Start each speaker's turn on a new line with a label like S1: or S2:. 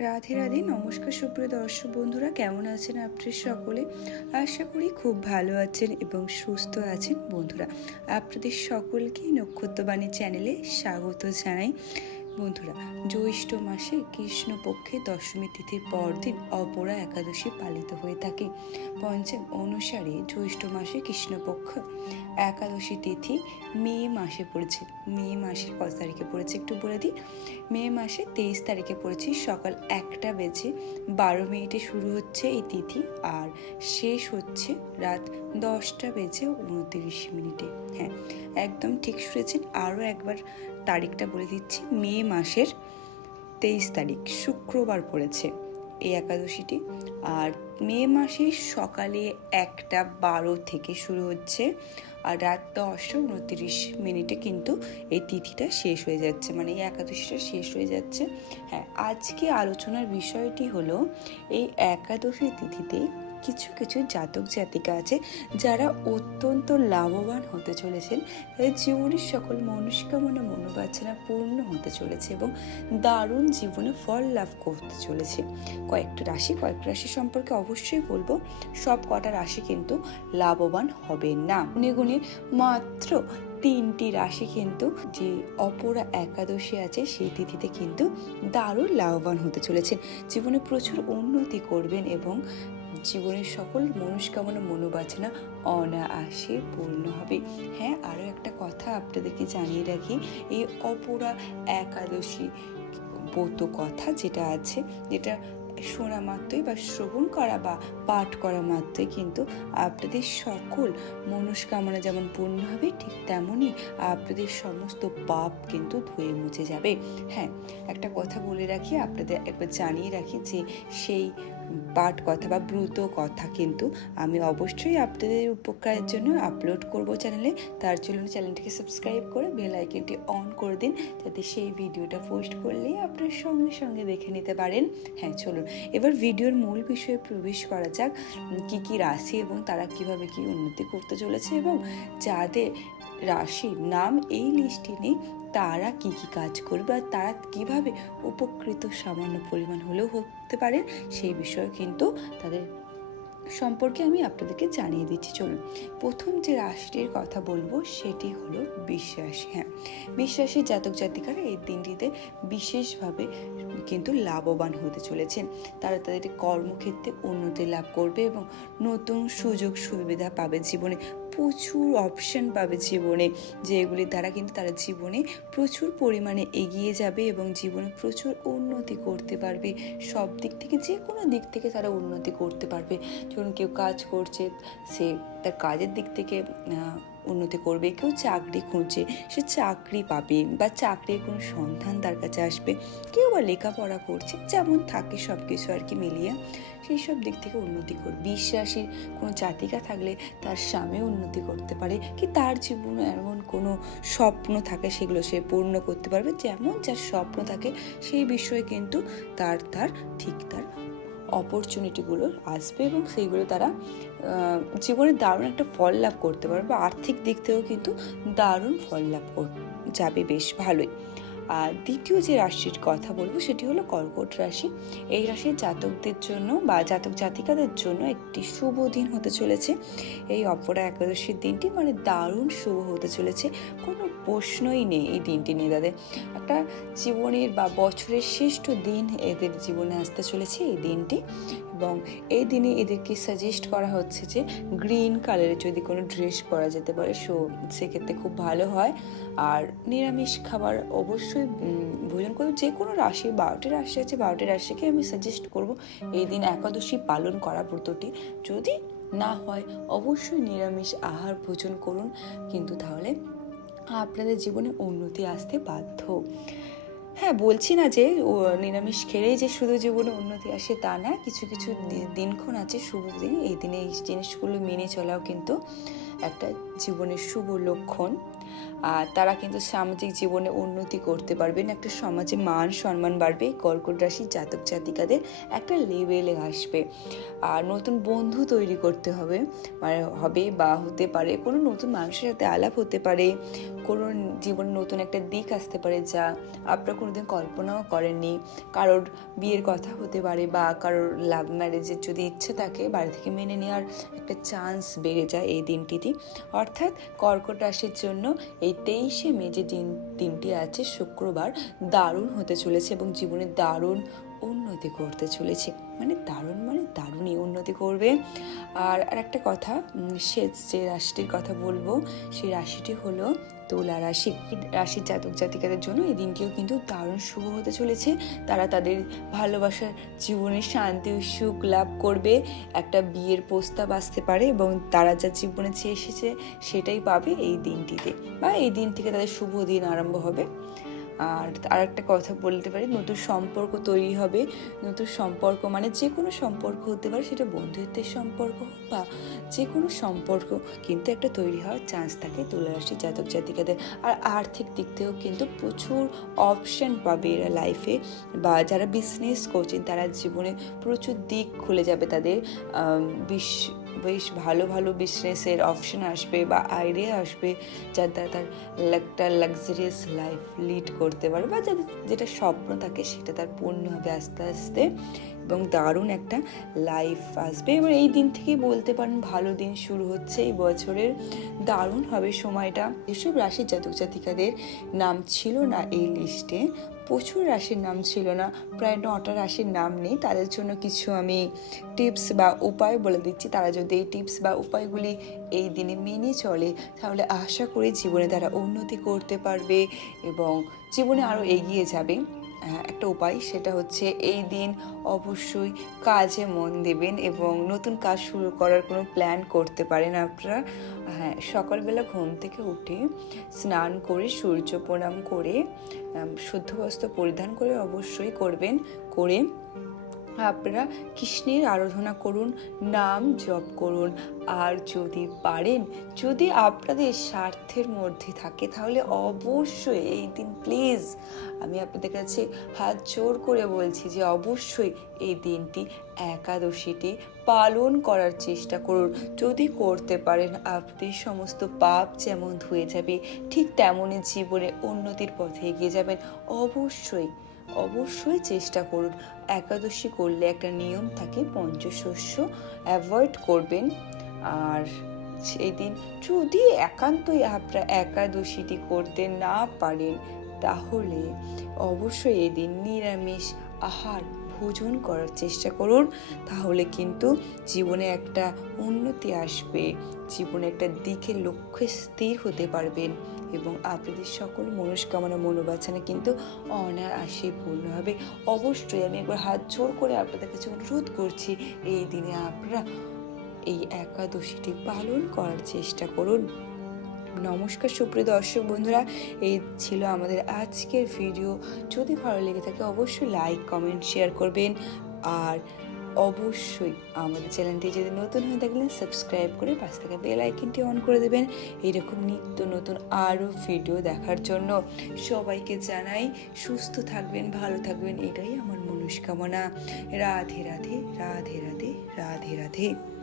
S1: রাধে রাধে, নমস্কার সুপ্রিয় দর্শক বন্ধুরা, কেমন আছেন আপনি সকলে? আশা করি খুব ভালো আছেন এবং সুস্থ আছেন বন্ধুরা। আপনাদের সকলকে নক্ষত্রবাণী চ্যানেলে স্বাগত জানাই। বন্ধুরা, জ্যৈষ্ঠ মাসে কৃষ্ণপক্ষে দশমী তিথির পরদিন অপরা একাদশী পালিত হয়ে থাকে। পঞ্চম অনুসারে জ্যৈষ্ঠ মাসে কৃষ্ণপক্ষ একাদশী তিথি মে মাসে পড়েছে। মে মাসের কত তারিখে পড়েছে একটু বলে দিই? মে মাসে তেইশ তারিখে পড়েছে, সকাল একটা বেজে বারো মিনিটে শুরু হচ্ছে এই তিথি আর শেষ হচ্ছে রাত দশটা বেজে উনতিরিশ মিনিটে। হ্যাঁ একদম ঠিক শুনেছেন। আরও একবার তারিখটা বলে দিচ্ছি। মে মাসের তেইশ তারিখ, শুক্রবার পড়েছে এই একাদশীটি। আর মে মাসের সকালে একটা বারো থেকে শুরু হচ্ছে আর রাত দশটা উনত্রিশ মিনিটে কিন্তু এই তিথিটা শেষ হয়ে যাচ্ছে। মানে এই একাদশীটা শেষ হয়ে যাচ্ছে। হ্যাঁ আজকে আলোচনার বিষয়টি হলো এই একাদশী তিথিতে কিছু কিছু জাতক জাতিকা আছে যারা অত্যন্ত লাভবান হতে চলেছেন। তাদের জীবনের সকল মনস্কামনা মনোবাঞ্ছনা পূর্ণ হতে চলেছে এবং দারুণ জীবনে ফল লাভ করতে চলেছে। কয়েকটা রাশি কয়েকটা রাশি সম্পর্কে অবশ্যই বলব, সব কটা রাশি কিন্তু লাভবান হবে না। গুনে গুনে মাত্র তিনটি রাশি কিন্তু যে অপরা একাদশী আছে, সেই তিথিতে কিন্তু দারুণ লাভবান হতে চলেছেন। জীবনে প্রচুর উন্নতি করবেন এবং জীবনের সকল মনস্কামনা মনোবাচনা অনায়াসে পূর্ণ হবে। হ্যাঁ আরও একটা কথা আপনাদেরকে জানিয়ে রাখি, এই অপরা একাদশী ব্রত কথা যেটা আছে, যেটা শোনা মাত্রই বা শ্রবণ করা বা পাঠ করা মাত্রই কিন্তু আপনাদের সকল মনস্কামনা যেমন পূর্ণ হবে, ঠিক তেমনই আপনাদের সমস্ত পাপ কিন্তু ধুয়ে মুছে যাবে। হ্যাঁ একটা কথা বলে রাখি, আপনাদের একবার জানিয়ে রাখি যে সেই পাঠ কথা বা ব্রুত কথা কিন্তু আমি অবশ্যই আপনাদের উপকারের জন্য আপলোড করব চ্যানেলে তার জন্য চ্যানেলটিকে সাবস্ক্রাইব করে বেল আইকনটি অন করে দিন, যাতে সেই ভিডিওটা পোস্ট করলেই আপনার সঙ্গে সঙ্গে দেখে নিতে পারেন। হ্যাঁ চলুন। এবার ভিডিওর মূল বিষয়ে প্রবেশ করা যাক কি কি রাশি এবং তারা কীভাবে কি উন্নতি করতে চলেছে এবং যাদের রাশির নাম এই লিস্টে নেই, তারা কি কি কাজ করবে আর তারা কীভাবে উপকৃত সামান্য পরিমাণ হলেও হতে পারে সেই বিষয়ে কিন্তু তাদের সম্পর্কে আমি আপনাদেরকে জানিয়ে দিচ্ছি। চলুন, প্রথম যে রাশিটির কথা বলব সেটি হলো বিশ্বাসী হ্যাঁ বিশ্বাসী জাতক জাতিকারা এই দিনটিতে বিশেষভাবে কিন্তু লাভবান হতে চলেছেন। তারা তাদের কর্মক্ষেত্রে উন্নতি লাভ করবে এবং নতুন সুযোগ সুবিধা পাবে জীবনে। প্রচুর অপশন পাবে জীবনে যেগুলির দ্বারা কিন্তু তারা জীবনে প্রচুর পরিমাণে এগিয়ে যাবে এবং জীবনে প্রচুর উন্নতি করতে পারবে। সব দিক থেকে যে কোনো দিক থেকে তারা উন্নতি করতে পারবে। ধরুন কেউ কাজ করছে, সে তার কাজের দিক থেকে উন্নতি করবে, কেউ চাকরি খুঁজছে, সে চাকরি পাবে বা চাকরির কোনো সন্ধান তার কাছে আসবে। কেউ বা লেখাপড়া করছে, যেমন থাকে সব কিছু আর কি মিলিয়ে। সেই সব দিক থেকে উন্নতি করবে বিশ্বাসী কোনো জাতিকা থাকলে তার স্বামী উন্নতি করতে পারে, কি তার জীবনে এমন কোনো স্বপ্ন থাকে সেগুলো সে পূর্ণ করতে পারবে? যেমন যার স্বপ্ন থাকে, সেই বিষয়ে কিন্তু তার তার ঠিক তার অপরচুনিটিগুলো আসবে এবং সেইগুলো তারা জীবনে দারুণ একটা ফল লাভ করতে পারবে। বা আর্থিক দিক থেকেও কিন্তু দারুণ ফল লাভ যাবে বেশ ভালোই। আর দ্বিতীয় যে রাশির কথা বলব সেটি হলো কর্কট রাশি। এই রাশির জাতকদের জন্য বা জাতক জাতিকাদের জন্য একটি শুভ দিন হতে চলেছে। এই অপরা একাদশীর দিনটি মানে দারুণ শুভ হতে চলেছে। কোনো প্রশ্নই নেই এই দিনটি নিয়ে তাদের। একটা জীবনের বা বছরের শ্রেষ্ঠ দিন এদের জীবনে আসতে চলেছে এই দিনটি। এবং এই দিনে এদেরকে সাজেস্ট করা হচ্ছে যে গ্রিন কালারের যদি কোনো ড্রেস পরা যেতে পারে, সো সেক্ষেত্রে খুব ভালো হয়। আর নিরামিষ খাবার অবশ্যই ভোজন করবে যে কোনো রাশি, বারোটি রাশি আছে, বারোটি রাশিকে আমি সাজেস্ট করব এই দিন একাদশী পালন করা ব্রতটি যদি না হয়, অবশ্যই নিরামিষ আহার ভোজন করুন। কিন্তু তাহলে আপনাদের জীবনে উন্নতি আসতে বাধ্য। হ্যাঁ বলছি না যে নিরামিষ খেলেই যে শুধু জীবনে উন্নতি আসে তা না, কিছু কিছু দিনক্ষণ আছে শুভ দিন। এই দিনে এই জিনিসগুলো মেনে চলাও কিন্তু একটা জীবনের শুভ লক্ষণ। আর তারা কিন্তু সামাজিক জীবনে উন্নতি করতে পারবেন একটা সমাজে মান সম্মান বাড়বে, কর্কট রাশি জাতক জাতিকাদের একটা লেভেলে আসবে। আর নতুন বন্ধু তৈরি করতে হবে মানে হবে বা হতে পারে, কোনো নতুন মানুষের সাথে আলাপ হতে পারে, কোনো জীবনে নতুন একটা দিক আসতে পারে যা আপনারা কোনোদিন কল্পনাও করেননি। কারোর বিয়ের কথা হতে পারে বা কারোর লাভ ম্যারেজের যদি ইচ্ছে থাকে, বাড়ি থেকে মেনে নেওয়ার একটা চান্স বেড়ে যায় এই দিনটিতে। অর্থাৎ কর্কট রাশির জন্য এই তেইশে মে যে দিন, দিনটি আছে, শুক্রবার দারুণ হতে চলেছে এবং জীবনে দারুণ উন্নতি করতে চলেছে। মানে দারুণ মানে দারুণই উন্নতি করবে। আর একটা কথা সে যে রাশিটির কথা বলব, সেই রাশিটি হলো তুলা রাশি। রাশির জাতক জাতিকাদের জন্য এই দিনটিও কিন্তু দারুণ শুভ হতে চলেছে। তারা তাদের ভালোবাসার জীবনে শান্তি সুখ লাভ করবে। একটা বিয়ের প্রস্তাব আসতে পারে এবং তারা যা জীবনে চেয়ে এসেছে সেটাই পাবে এই দিনটিতে বা এই দিন থেকে তাদের শুভ দিন আরম্ভ হবে। আর আর একটা কথা বলতে পারি, নতুন সম্পর্ক তৈরি হবে। নতুন সম্পর্ক মানে যে কোনো সম্পর্ক হতে পারে, সেটা বন্ধুত্বের সম্পর্ক বা যে কোনো সম্পর্ক, কিন্তু একটা তৈরি হওয়ার চান্স থাকে তুলারাশি জাতক জাতিকাদের। আর আর্থিক দিক থেকেও কিন্তু প্রচুর অপশন পাবে এরা লাইফে বা যারা বিজনেস করছেন তারা জীবনে প্রচুর দিক খুলে যাবে তাদের বেশ বেশ ভালো ভালো বিজনেসের অপশন আসবে বা আইডিয়া আসবে যার দ্বারা তার একটা লাক্সারিয়াস লাইফ লিড করতে পারবে বা যাদের, যেটা স্বপ্ন থাকে সেটা তার পূর্ণ হবে আস্তে আস্তে। এবং দারুণ একটা লাইফ আসবে। এবার এই দিন থেকেই বলতে পারেন ভালো দিন শুরু হচ্ছে। এই বছরের দারুণ হবে সময়টা। এসব রাশির জাতক জাতিকাদের নাম ছিল না এই লিস্টে প্রচুর রাশির নাম ছিল না। প্রায় নটা রাশির নাম নেই। তাদের জন্য কিছু আমি টিপস বা উপায় বলে দিচ্ছি। তারা যদি এই টিপস বা উপায়গুলি এই দিনে মেনে চলে, তাহলে আশা করি জীবনে তারা উন্নতি করতে পারবে এবং জীবনে আরও এগিয়ে যাবে। একটা উপায়, সেটা হচ্ছে এই দিন অবশ্যই কাজে মন দেবেন এবং নতুন কাজ শুরু করার কোনো প্ল্যান করতে পারেন আপনারা। হ্যাঁ সকালবেলা ঘুম থেকে উঠে স্নান করে, সূর্য প্রণাম করে শুদ্ধ বস্ত্র পরিধান করে অবশ্যই করবেন, করে আপনারা কৃষ্ণের আরাধনা করুন, নাম জপ করুন। আর যদি পারেন, যদি আপনাদের স্বার্থের মধ্যে থাকে, তাহলে অবশ্যই এই দিন প্লিজ আমি আপনাদের কাছে হাত জোর করে বলছি যে অবশ্যই এই দিনটি একাদশীটি পালন করার চেষ্টা করুন। যদি করতে পারেন, আপনি সমস্ত পাপ যেমন ধুয়ে যাবে, ঠিক তেমনই জীবনে উন্নতির পথে এগিয়ে যাবেন। অবশ্যই অবশ্যই চেষ্টা করুন। একাদশী করলে একটা নিয়ম থাকে, পঞ্চশস্য অ্যাভয়েড করবেন। আর সেই দিন যদি একান্তই আপনারা একাদশীটি করতে না পারেন, তাহলে অবশ্যই এদিন নিরামিষ আহার ভোজন করার চেষ্টা করুন, তাহলে কিন্তু জীবনে একটা উন্নতি আসবে। জীবনে একটা দিকে লক্ষ্যে স্থির হতে পারবেন এবং আপনাদের সকল মনস্কামনা মনোবাসনা কিন্তু অনায়াসে পূর্ণ হবে। অবশ্যই আমি একবার হাত জোর করে আপনাদের কাছে অনুরোধ করছি, এই দিনে আপনারা এই একাদশীটি পালন করার চেষ্টা করুন। নমস্কার, সুপ্রিয় দর্শক বন্ধুরা, এই ছিল আমাদের আজকের ভিডিও যদি ভালো লেগে থাকে, অবশ্যই লাইক কমেন্ট শেয়ার করবেন। আর অবশ্যই আমাদের চ্যানেলটি যদি নতুন হয়ে থাকলে সাবস্ক্রাইব করে পাশ থেকে বেল আইকনটি অন করে দেবেন। এরকম নিত্য নতুন আরও ভিডিও দেখার জন্য সবাইকে জানাই, সুস্থ থাকবেন, ভালো থাকবেন। এটাই আমার মনস্কামনা। রাধে রাধে রাধে রাধে রাধে রাধে।